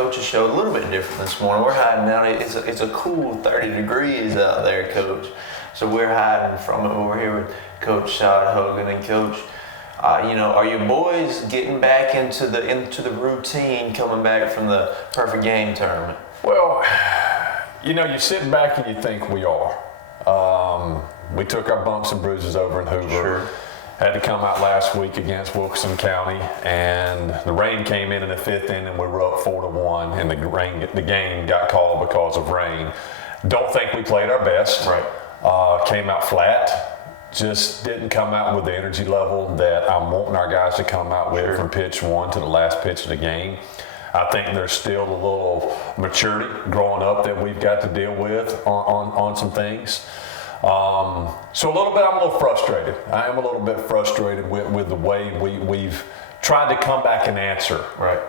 coaches showed a little bit different this morning. We're hiding out. It's a cool 30 degrees out there, Coach. So we're hiding from it. We're here with Coach Hogan and Coach. Are your boys getting back into the routine coming back from the Perfect Game tournament? Well, you sit back and you think we are. We took our bumps and bruises over in Hoover. Sure. Had to come out last week against Wilkinson County, and the rain came in the fifth inning, and we were up 4-1, and the game got called because of rain. Don't think we played our best. Right. Came out flat. Just didn't come out with the energy level that I'm wanting our guys to come out with from pitch one to the last pitch of the game. I think there's still a little maturity growing up that we've got to deal with on some things. So I'm a little frustrated. I am a little bit frustrated with the way we've tried to come back and answer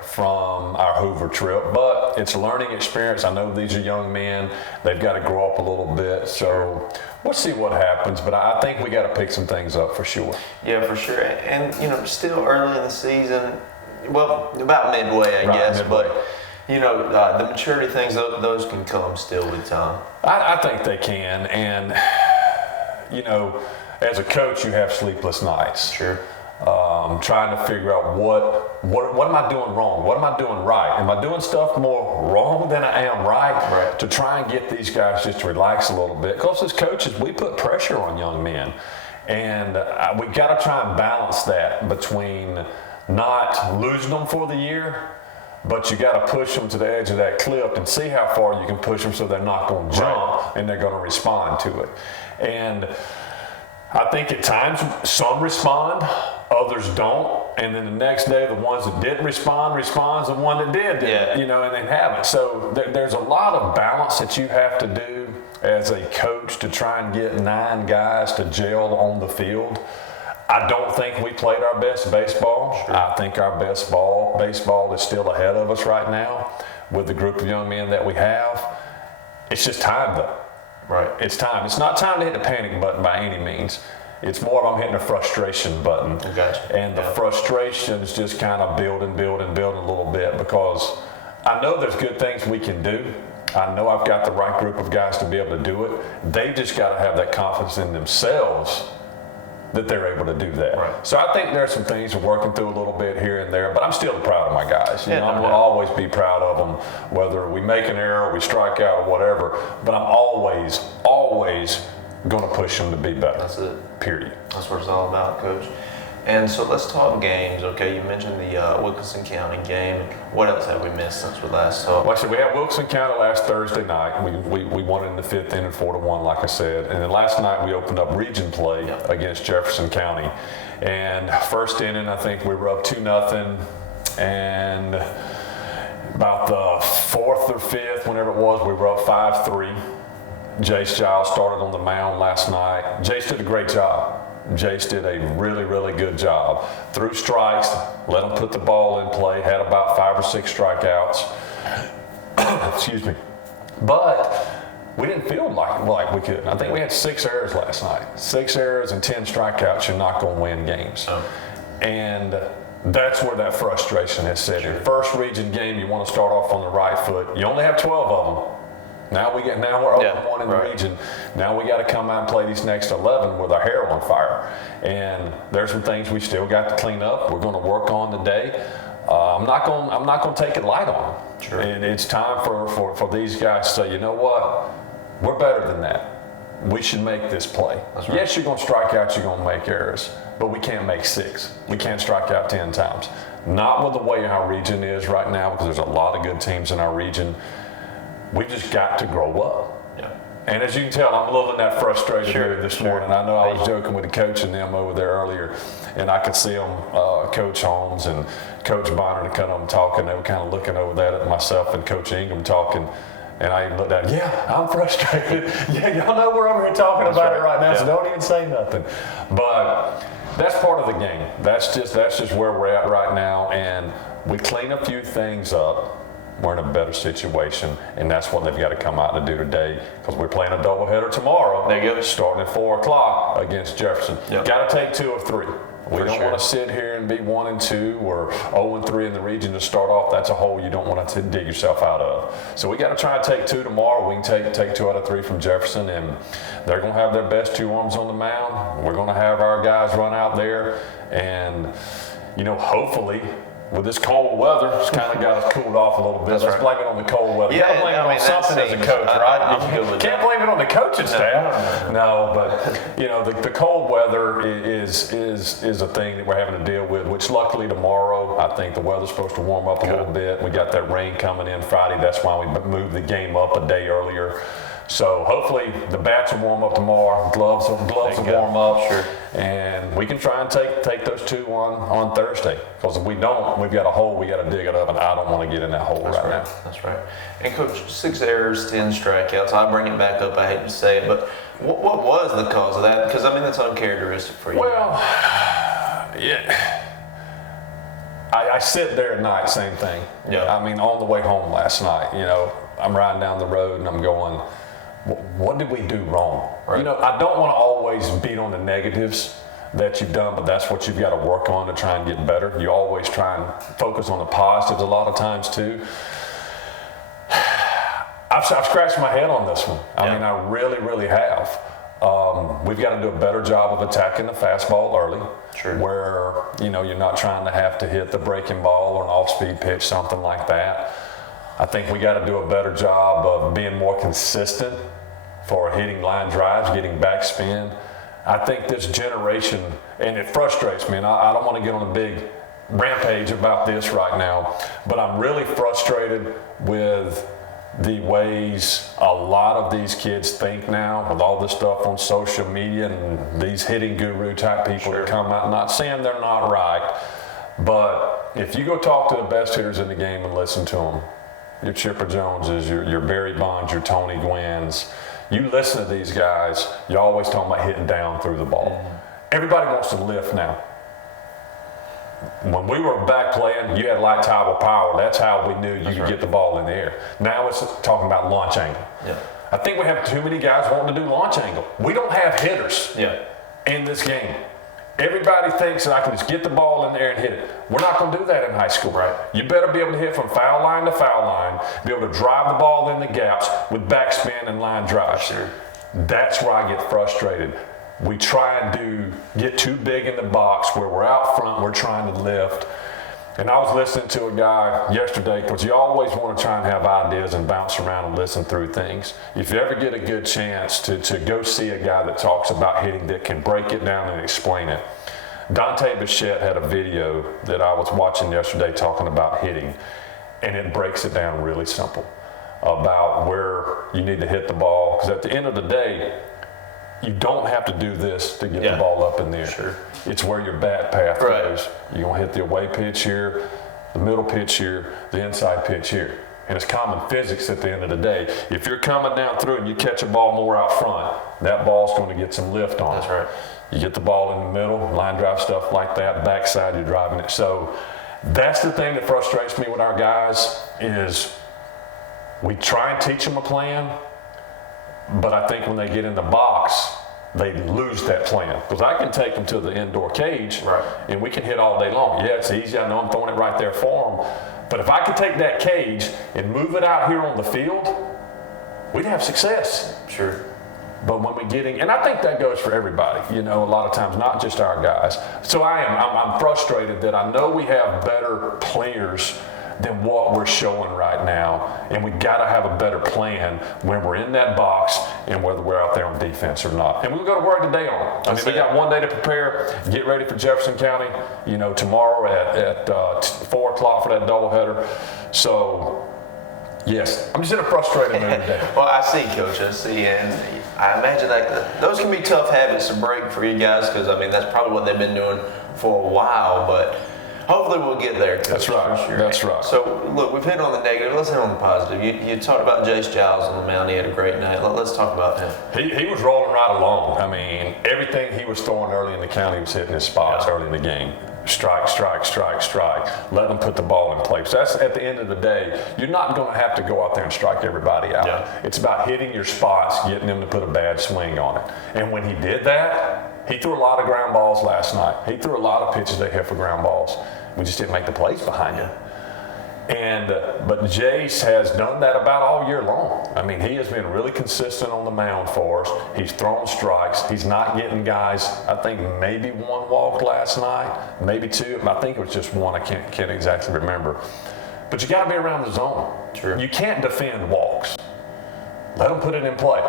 from our Hoover trip, but it's a learning experience. I know these are young men. They've got to grow up a little bit, so we'll see what happens, but I think we got to pick some things up for sure. Yeah, for sure. And still early in the season, well, about midway, I guess, midway. But the maturity things, those can come still with time. I think they can, and as a coach, you have sleepless nights. Sure. Trying to figure out what am I doing wrong? What am I doing right? Am I doing stuff more wrong than I am right? To try and get these guys just to relax a little bit. Because as coaches, we put pressure on young men, and we got to try and balance that between not losing them for the year, but you got to push them to the edge of that cliff and see how far you can push them so they're not going to jump and they're going to respond to it. And I think at times some respond, others don't, and then the next day the ones that didn't responds, the one that did, and they haven't. So there's a lot of balance that you have to do as a coach to try and get 9 guys to gel on the field. I don't think we played our best baseball. Sure. I think our best baseball is still ahead of us right now with the group of young men that we have. It's just time, though. Right. It's time. It's not time to hit the panic button by any means. It's more of I'm hitting a frustration button. Gotcha. And the frustration is just kind of building a little bit, because I know there's good things we can do. I know I've got the right group of guys to be able to do it. They just got to have that confidence in themselves that they're able to do that. Right. So I think there's some things we're working through a little bit here and there, but I'm still proud of my guys. I'm going to always be proud of them, whether we make an error or we strike out or whatever, but I'm always going to push them to be better. That's it. Period. That's what it's all about, Coach. And so let's talk games, okay? You mentioned the Wilkinson County game. What else have we missed since we last talked? Like I said, we had Wilkinson County last Thursday night. We won in the fifth inning 4-1, like I said. And then last night we opened up region play against Jefferson County. And first inning, I think we were up 2-0. And about the fourth or fifth, whenever it was, we were up 5-3. Jace Giles started on the mound last night. Jace did a great job. Jace did a really, really good job. Threw strikes, let him put the ball in play, had about 5 or 6 strikeouts. Excuse me. But we didn't feel like we could. I think we had 6 errors last night. 6 errors and 10 strikeouts, you're not going to win games. And that's where that frustration has set in. First region game, you want to start off on the right foot. You only have 12 of them. Now we're 0-1 in the region. Now we got to come out and play these next 11 with our hair on fire. And there's some things we still got to clean up. We're going to work on today. I'm not going to take it light on them. Sure. And it's time for these guys to say, you know what? We're better than that. We should make this play. That's right. Yes, you're going to strike out. You're going to make errors, but we can't make 6. We can't strike out 10 times. Not with the way our region is right now, because there's a lot of good teams in our region. We just got to grow up. Yeah. And as you can tell, I'm a little in that frustration mood this morning. I know I was joking with the coach and them over there earlier, and I could see them, Coach Holmes and Coach Bonner, and kind of talking. They were kind of looking over that at myself and Coach Ingram talking. And I even looked at, I'm frustrated. Y'all know we're over here talking about it right now, so don't even say nothing. But that's part of the game. That's just where we're at right now. And we clean a few things up. We're in a better situation, and that's what they've got to come out and do today, because we're playing a doubleheader tomorrow. There you go. Starting at 4 o'clock against Jefferson. Yep. Got to take 2 of 3. We don't want to sit here and be 1-2 or 0-3 in the region to start off. That's a hole you don't want to dig yourself out of. So we got to try and take 2 tomorrow. We can take 2 out of 3 from Jefferson, and they're going to have their best 2 arms on the mound. We're going to have our guys run out there, and hopefully, with this cold weather, it's kind of got us cooled off a little bit. Let's blame it on the cold weather. Yeah, you blame it on something as a coach, right? You can't blame it on the coaching staff. No, but the cold weather is a thing that we're having to deal with. Which luckily tomorrow, I think the weather's supposed to warm up a little bit. We got that rain coming in Friday. That's why we moved the game up a day earlier. So hopefully the bats will warm up tomorrow, gloves will warm up, and we can try and take those 2 on Thursday. Because if we don't, we've got a hole we got to dig it up, and I don't want to get in that hole right now. That's right. And Coach, 6 errors, 10 strikeouts. I bring it back up. I hate to say it, but what was the cause of that? Because that's uncharacteristic for you. Well, yeah. I sit there at night, same thing. Yeah. I mean, on the way home last night, I'm riding down the road and I'm going, what did we do wrong? Right. I don't want to always beat on the negatives that you've done, but that's what you've got to work on to try and get better. You always try and focus on the positives a lot of times too. I've scratched my head on this one. I mean, I really, really have. We've got to do a better job of attacking the fastball early, where you're not trying to have to hit the breaking ball or an off-speed pitch, something like that. I think we got to do a better job of being more consistent for hitting line drives, getting backspin. I think this generation, and it frustrates me, and I don't want to get on a big rampage about this right now, but I'm really frustrated with the ways a lot of these kids think now, with all this stuff on social media and these hitting guru type people that come out. Not saying they're not right, but if you go talk to the best hitters in the game and listen to them, your Chipper Joneses, your Barry Bonds, your Tony Gwynns, you listen to these guys, you're always talking about hitting down through the ball. Everybody wants to lift now. When we were back playing, you had light towel power. That's how we knew you could get the ball in the air. Now it's talking about launch angle. Yeah. I think we have too many guys wanting to do launch angle. We don't have hitters in this game. Everybody thinks that I can just get the ball in there and hit it. We're not going to do that in high school. Right. You better be able to hit from foul line to foul line, be able to drive the ball in the gaps with backspin and line drives. Sure. That's where I get frustrated. We try and get too big in the box where we're out front, we're trying to lift. And I was listening to a guy yesterday, because you always want to try and have ideas and bounce around and listen through things. If you ever get a good chance to go see a guy that talks about hitting that can break it down and explain it. Dante Bichette had a video that I was watching yesterday talking about hitting, and it breaks it down really simple about where you need to hit the ball. Because at the end of the day, you don't have to do this to get the ball up in there. Sure. It's where your bat path goes. You're going to hit the away pitch here, the middle pitch here, the inside pitch here. And it's common physics at the end of the day. If you're coming down through and you catch a ball more out front, that ball's going to get some lift on it. That's right. You get the ball in the middle, line drive, stuff like that, backside, you're driving it. So that's the thing that frustrates me with our guys is we try and teach them a plan, but I think when they get in the box, they lose that plan. Because I can take them to the indoor cage, and we can hit all day long. Yeah, it's easy. I know I'm throwing it right there for them. But if I could take that cage and move it out here on the field, we'd have success. Sure. But when we get in, and I think that goes for everybody, a lot of times, not just our guys. So I'm frustrated that I know we have better players than what we're showing right now, and we got to have a better plan when we're in that box and whether we're out there on defense or not. And we'll go to work today on it. I mean, we got one day to prepare, get ready for Jefferson County, tomorrow at 4 o'clock for that doubleheader. So, yes, I'm just in a frustrated mood today. Well, I see, Coach. I see, and I imagine those can be tough habits to break for you guys, because that's probably what they've been doing for a while, but hopefully we'll get there, Coach. That's right. For sure. That's right. So, look, we've hit on the negative. Let's hit on the positive. You talked about Jace Giles on the mound. He had a great night. Let's talk about him. He was rolling right along. I mean, everything he was throwing early in the count, he was hitting his spots early in the game. Strike, strike, strike, strike. Let them put the ball in place. That's at the end of the day. You're not going to have to go out there and strike everybody out. Yeah. It's about hitting your spots, getting them to put a bad swing on it. And when he did that, He threw a lot of ground balls last night. He threw a lot of pitches they hit for ground balls. We just didn't make the plays behind him. But Jace has done that about all year long. I mean, he has been really consistent on the mound for us. He's throwing strikes. He's not getting guys. I think maybe one walk last night, maybe two. I think it was just one. I can't exactly remember. But you got to be around the zone. True. You can't defend walks. Let them put it in play.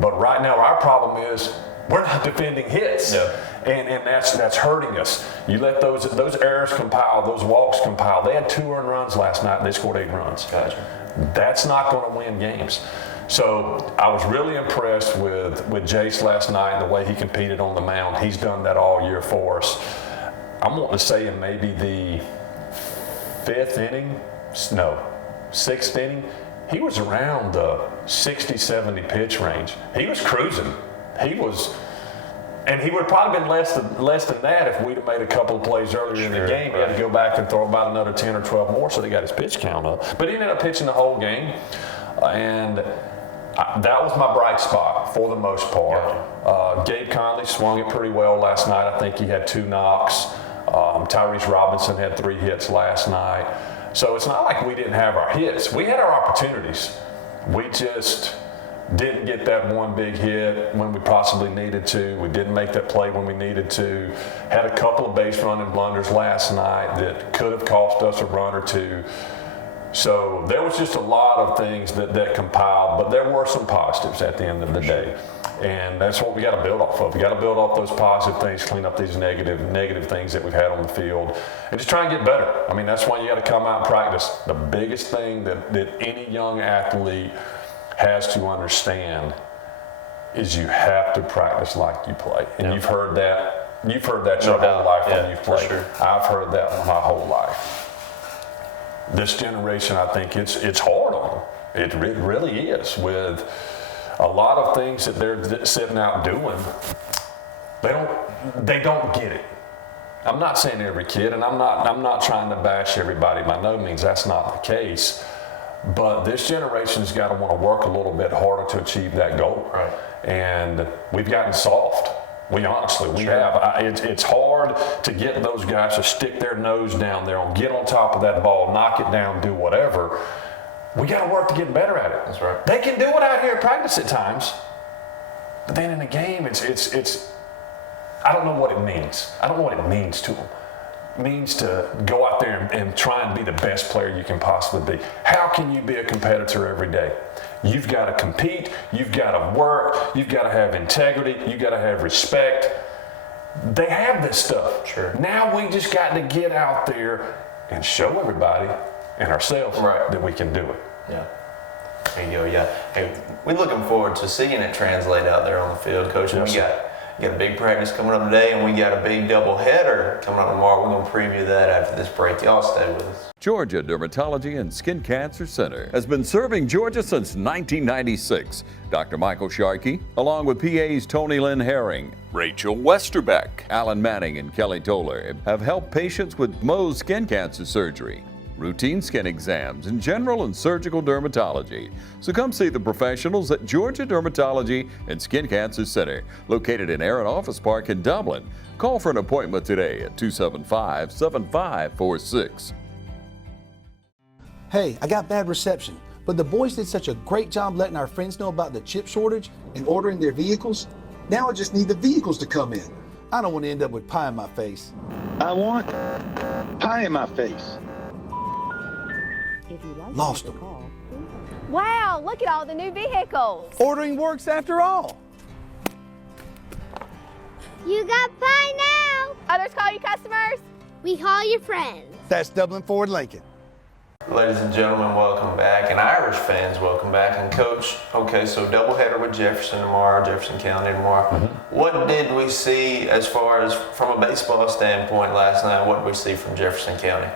But right now, our problem is we're not defending hits. Yeah. And that's hurting us. You let those errors compile, those walks compile. They had 2 earned runs last night, and they scored 8 runs. Gotcha. That's not going to win games. So I was really impressed with Jace last night and the way he competed on the mound. He's done that all year for us. I'm wanting to say in maybe the 6th inning, he was around the 60, 70 pitch range. He was cruising. And he would have probably been less than that if we'd have made a couple of plays earlier in the game. He had to go back and throw about another 10 or 12 more so they got his pitch count up. But he ended up pitching the whole game. And that was my bright spot for the most part. Gabe Conley swung it pretty well last night. I think he had 2 knocks. Tyrese Robinson had 3 hits last night. So it's not like we didn't have our hits. We had our opportunities. We just didn't get that one big hit when we possibly needed to. We didn't make that play when we needed to. Had a couple of base running blunders last night that could have cost us a run or 2. So there was just a lot of things that compiled, but there were some positives at the end of the day. And that's what we got to build off of. We got to build off those positive things, clean up these negative things that we've had on the field, and just try and get better. I mean, that's why you got to come out and practice. The biggest thing that any young athlete has to understand is you have to practice like you play. And you've heard that your whole life when you've played. Sure. I've heard that my whole life. This generation, I think it's hard on them. It really is. With a lot of things that they're sitting out doing, they don't get it. I'm not saying every kid, and I'm not trying to bash everybody by no means. That's not the case. But this generation's got to want to work a little bit harder to achieve that goal. Right. And we've gotten soft. We honestly have. It's hard to get those guys to stick their nose down there and get on top of that ball, knock it down, do whatever. We got to work to get better at it. That's right. They can do it out here at practice at times, but then in the game, it's. I don't know what it means. I don't know what it means to them. It means to go out there and try and be the best player you can possibly be. How can you be a competitor every day? You've got to compete. You've got to work. You've got to have integrity. You've got to have respect. They have this stuff. Sure. Now we just got to get out there and show everybody and ourselves that we can do it. Yeah. There you go. Yeah. Hey, we're looking forward to seeing it translate out there on the field, Coach. Yes. We got a big practice coming up today, and we got a big double header coming up tomorrow. We're going to preview that after this break. Y'all stay with us. Georgia Dermatology and Skin Cancer Center has been serving Georgia since 1996. Dr. Michael Sharkey, along with PAs Tony Lynn Herring, Rachel Westerbeck, Alan Manning, and Kelly Toller, have helped patients with Mohs skin cancer surgery, routine skin exams, and general and surgical dermatology. So come see the professionals at Georgia Dermatology and Skin Cancer Center, located in Aaron Office Park in Dublin. Call for an appointment today at 275-7546. Hey, I got bad reception, but the boys did such a great job letting our friends know about the chip shortage and ordering their vehicles. Now I just need the vehicles to come in. I don't want to end up with pie in my face. I want pie in my face. Lost them. Wow, look at all the new vehicles. Ordering works after all. You got pie now. Others call you customers? We call you friends. That's Dublin Ford Lincoln. Ladies and gentlemen, welcome back. And Irish fans, welcome back. And Coach, okay, so doubleheader with Jefferson tomorrow, Jefferson County tomorrow. Mm-hmm. What did we see as far as from a baseball standpoint last night? What did we see from Jefferson County?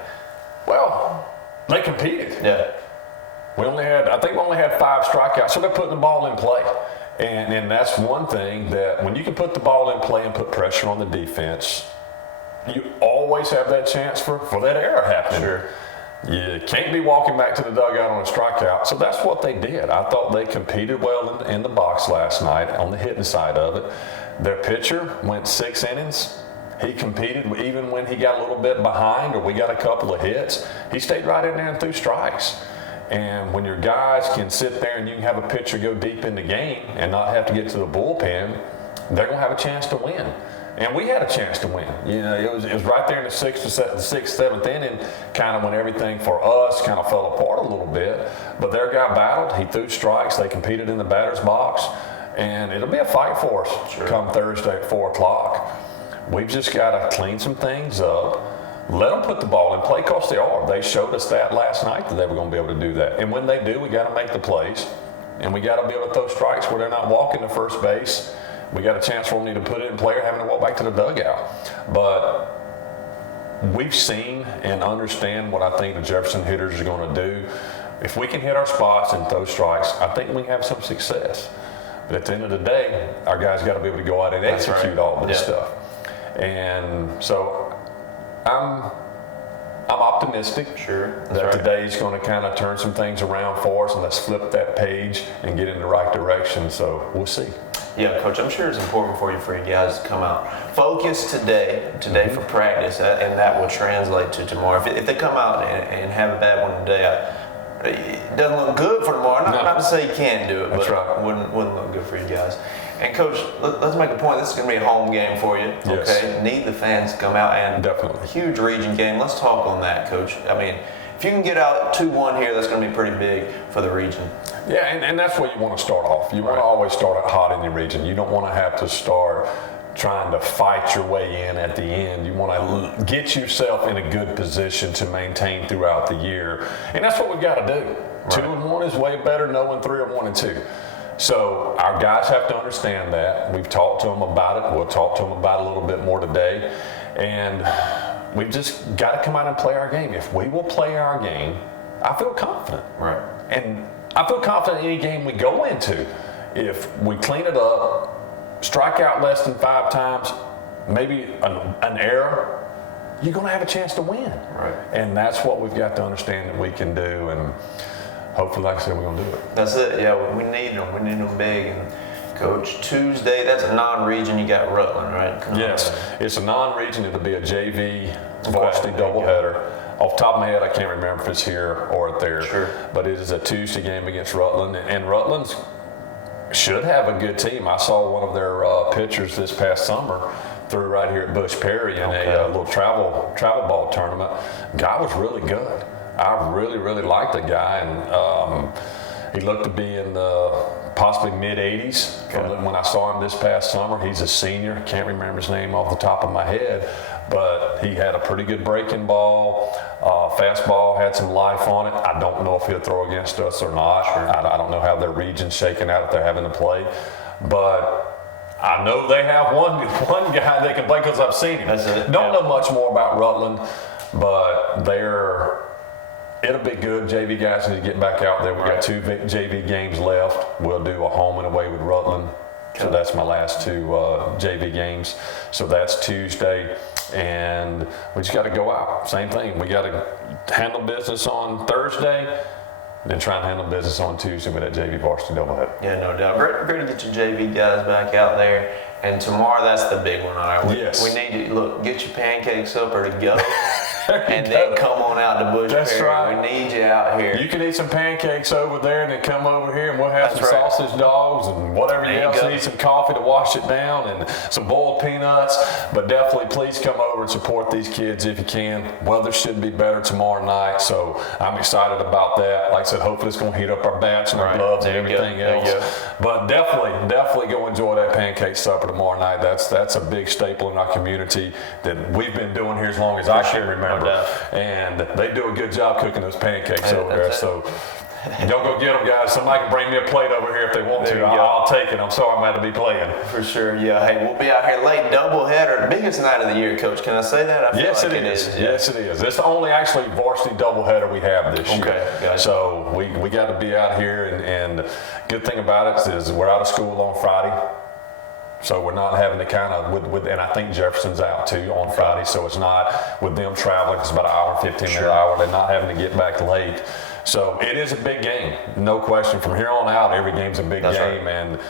Well, they competed. Yeah. I think we only had 5 strikeouts, so they're putting the ball in play. And that's one thing that when you can put the ball in play and put pressure on the defense, you always have that chance for that error happening. Sure. You can't be walking back to the dugout on a strikeout. So that's what they did. I thought they competed well in the box last night on the hitting side of it. Their pitcher went 6 innings. He competed even when he got a little bit behind or we got a couple of hits. He stayed right in there and threw strikes. And when your guys can sit there and you can have a pitcher go deep in the game and not have to get to the bullpen, they're going to have a chance to win. And we had a chance to win. You know, it was right there in the sixth, seventh inning, kind of when everything for us kind of fell apart a little bit. But their guy battled. He threw strikes. They competed in the batter's box. And it'll be a fight for us come Thursday at 4 o'clock. We've just got to clean some things up. Let them put the ball in play because they are. They showed us that last night that they were going to be able to do that. And when they do, we got to make the plays. And we got to be able to throw strikes where they're not walking to first base. We got a chance for them to put it in play or having to walk back to the dugout. But we've seen and understand what I think the Jefferson hitters are going to do. If we can hit our spots and throw strikes, I think we have some success. But at the end of the day, our guys got to be able to go out and execute all this stuff. And so I'm optimistic that today's going to kind of turn some things around for us, and let's flip that page and get in the right direction. So we'll see. Yeah, Coach, I'm sure it's important for you guys to come out. Focus today for practice, and that will translate to tomorrow. If they come out and have a bad one today, it doesn't look good for tomorrow. Not to say you can't do it, but wouldn't look good for you guys. And Coach, let's make a point. This is going to be a home game for you. Yes. Okay, need the fans to come out, and definitely a huge region game. Let's talk on that, Coach. I mean, if you can get out 2-1 here, that's going to be pretty big for the region. Yeah, and that's where you want to start off. You want to always start out hot in your region. You don't want to have to start trying to fight your way in at the end. You want to get yourself in a good position to maintain throughout the year. And that's what we've got to do. 2-1 is way better than 0-3 or 1-2. So our guys have to understand that. We've talked to them about it. We'll talk to them about it a little bit more today. And we've just got to come out and play our game. If we will play our game, I feel confident. Right. And I feel confident in any game we go into. If we clean it up, strike out less than 5 times, maybe an error, you're going to have a chance to win. Right. And that's what we've got to understand that we can do. And hopefully, like I said, we're going to do it. That's it. Yeah, we need them. We need them big. And Coach, Tuesday, that's a non-region. You got Rutland, right? Yes, it's a non-region. It'll be a JV varsity doubleheader. Off the top of my head, I can't remember if it's here or there. Sure. But it is a Tuesday game against Rutland, and Rutland should have a good team. I saw one of their pitchers this past summer through right here at Bush Perry in a little travel ball tournament. Guy was really good. I really, really liked the guy, and he looked to be in the possibly mid-80s from when I saw him this past summer. He's a senior. Can't remember his name off the top of my head, but he had a pretty good breaking ball. Fastball had some life on it. I don't know if he'll throw against us or not. I don't know how their region's shaking out if they're having to play, but I know they have one guy that can play because I've seen him. Don't know much more about Rutland, but it'll be good. JV guys need to get back out there. We've got 2 JV games left. We'll do a home and away with Rutland. So that's my last 2 JV games. So that's Tuesday. And we just got to go out. Same thing. We got to handle business on Thursday, then try and handle business on Tuesday with that JV varsity doubleheader. Yeah, no doubt. Great to get your JV guys back out there. And tomorrow, that's the big one. All right. Yes. We need to get your pancakes up or to go. And then come on out to Bush That's Perry. right. We need you out here. You can eat some pancakes over there and then come over here and we'll have some sausage dogs and whatever else. Need some coffee to wash it down and some boiled peanuts. But definitely please come over and support these kids if you can. Weather should be better tomorrow night, so I'm excited about that. Like I said, hopefully it's going to heat up our bats and our gloves and everything else. But definitely go enjoy that pancake supper tomorrow night. That's a big staple in our community that we've been doing here as long as I can remember. And they do a good job cooking those pancakes over there. So don't go get them, guys. Somebody can bring me a plate over here if they want to. I'll take it. I'm sorry I'm going to be playing. For sure, yeah. Hey, we'll be out here late, doubleheader, biggest night of the year, Coach. Can I say that? I feel yes, like it is. Yeah. Yes, it is. It's the only actually varsity doubleheader we have this year. Gotcha. So we got to be out here, and good thing about it is we're out of school on Friday. So we're not having to kind of, and I think Jefferson's out too on Friday, so it's not with them traveling. It's about an hour, 15-minute hour. They're not having to get back late. So it is a big game, no question. From here on out, every game's a big game. And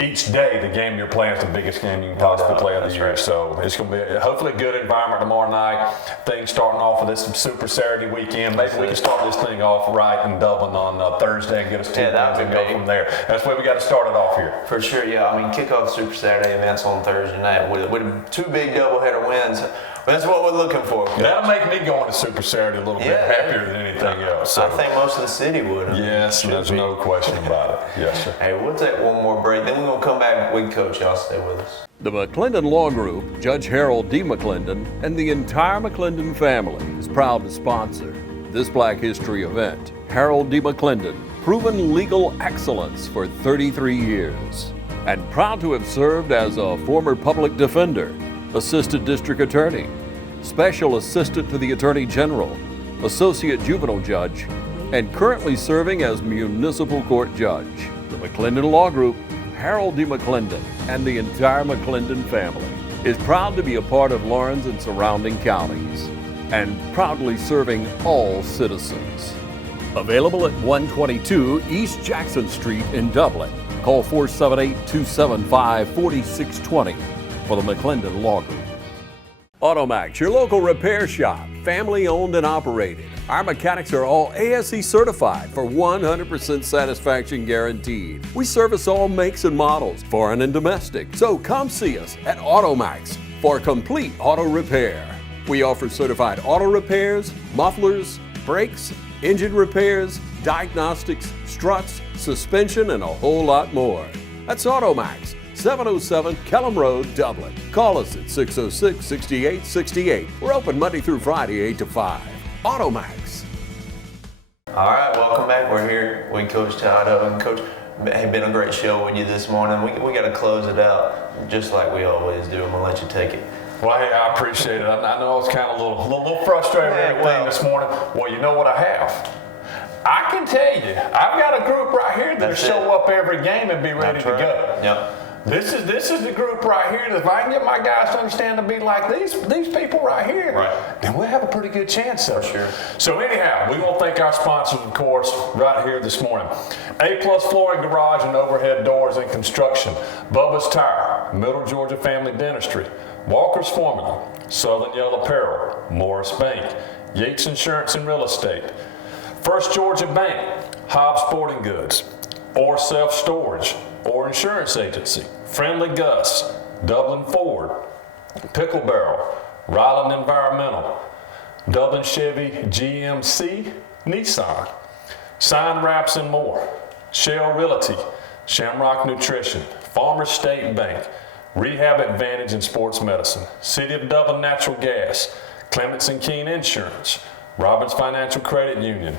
each day the game you're playing is the biggest game you can possibly play of the year. Right. So it's going to be hopefully a good environment tomorrow night. Things starting off with this Super Saturday weekend. Maybe we can start this thing off right in Dublin on Thursday and get us 2 wins and go from there. That's where we got to start it off here. For sure, yeah. I mean, kick off Super Saturday events on Thursday night with 2 big doubleheader wins. That's what we're looking for. That'll make me go into Super Saturday a little bit happier than anything else. So. I think most of the city would. Yes, there's no question about it. Yes, sir. Hey, we'll take one more break. Then we're going to come back with Coach. Y'all stay with us. The McClendon Law Group, Judge Harold D. McClendon, and the entire McClendon family is proud to sponsor this Black History event. Harold D. McClendon, proven legal excellence for 33 years, and proud to have served as a former public defender, assistant district attorney, special assistant to the Attorney General, associate juvenile judge, and currently serving as municipal court judge. The McClendon Law Group, Harold D. McClendon, and the entire McClendon family is proud to be a part of Lawrence and surrounding counties, and proudly serving all citizens. Available at 122 East Jackson Street in Dublin. Call 478-275-4620 for the McClendon Law Group. Automax, your local repair shop, family owned and operated. Our mechanics are all ASE certified for 100% satisfaction guaranteed. We service all makes and models, foreign and domestic. So come see us at Automax for complete auto repair. We offer certified auto repairs, mufflers, brakes, engine repairs, diagnostics, struts, suspension, and a whole lot more. That's Automax. 707 Kellam Road, Dublin. Call us at 606-6868. We're open Monday through Friday, 8 to 5. Automax. All right, welcome back. We're here with Coach Tado. And Coach, it's been a great show with you this morning. We got to close it out just like we always do. I'm going to let you take it. Well, hey, I appreciate it. I know I was kind of a little frustrated with everything this morning. Well, you know what I have? I can tell you, I've got a group right here that'll show up every game and be ready to go. Yep. This is the group right here that if I can get my guys to understand to be like these people right here, then we'll have a pretty good chance of it. Sure. So anyhow, we want to thank our sponsors, of course, right here this morning. A-Plus Flooring, Garage, and Overhead Doors and Construction. Bubba's Tire, Middle Georgia Family Dentistry, Walker's Formula, Southern Yellow Apparel, Morris Bank, Yates Insurance and Real Estate, First Georgia Bank, Hobbs Sporting Goods, or Self Storage, or Insurance Agency, Friendly Gus, Dublin Ford, Pickle Barrel, Ryland Environmental, Dublin Chevy GMC, Nissan, Sign Wraps and more, Shell Realty, Shamrock Nutrition, Farmers State Bank, Rehab Advantage and Sports Medicine, City of Dublin Natural Gas, Clements and Keene Insurance, Robbins Financial Credit Union,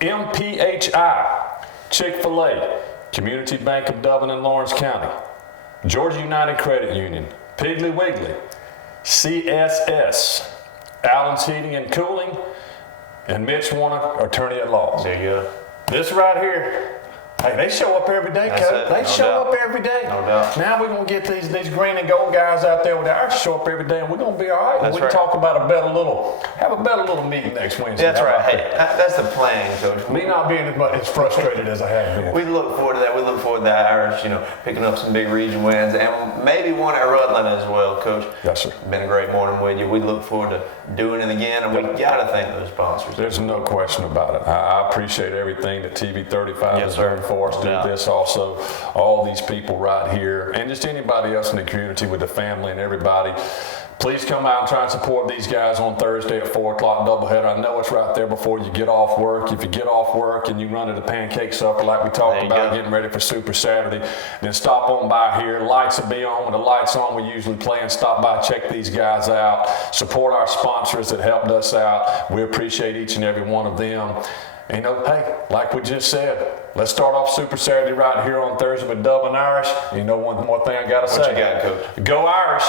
MPHI, Chick-fil-A, Community Bank of Dublin and Lawrence County, Georgia United Credit Union, Piggly Wiggly, CSS, Allen's Heating and Cooling, and Mitch Warner, Attorney at Law. There you go. This right here, hey, they show up every day, Coach. They show up every day. No doubt. Now we're going to get these green and gold guys out there with ours show up every day, and we're going to be all right. That's We right. can talk about have a better little meeting next Wednesday. That's How right. about Hey, that? that's the plan, Coach. Me not being as frustrated as I have been. We look forward to that. We look forward to the Irish, picking up some big region wins, and maybe one at Rutland as well, Coach. Yes, sir. Been a great morning with you. We look forward to doing it again, and we got to thank those sponsors. There's no question about it. I appreciate everything that TV35 is doing for us. Do this also. All these people right here, and just anybody else in the community with the family and everybody. Please come out and try and support these guys on Thursday at 4 o'clock doubleheader. I know it's right there before you get off work. If you get off work and you run to the pancake supper like we talked about, getting ready for Super Saturday, then stop on by here. Lights will be on. When the lights on, we usually play and stop by, check these guys out. Support our sponsors that helped us out. We appreciate each and every one of them. And hey, like we just said, let's start off Super Saturday right here on Thursday with Dublin Irish. You know one more thing I got to say. What you got, Coach? Go Irish!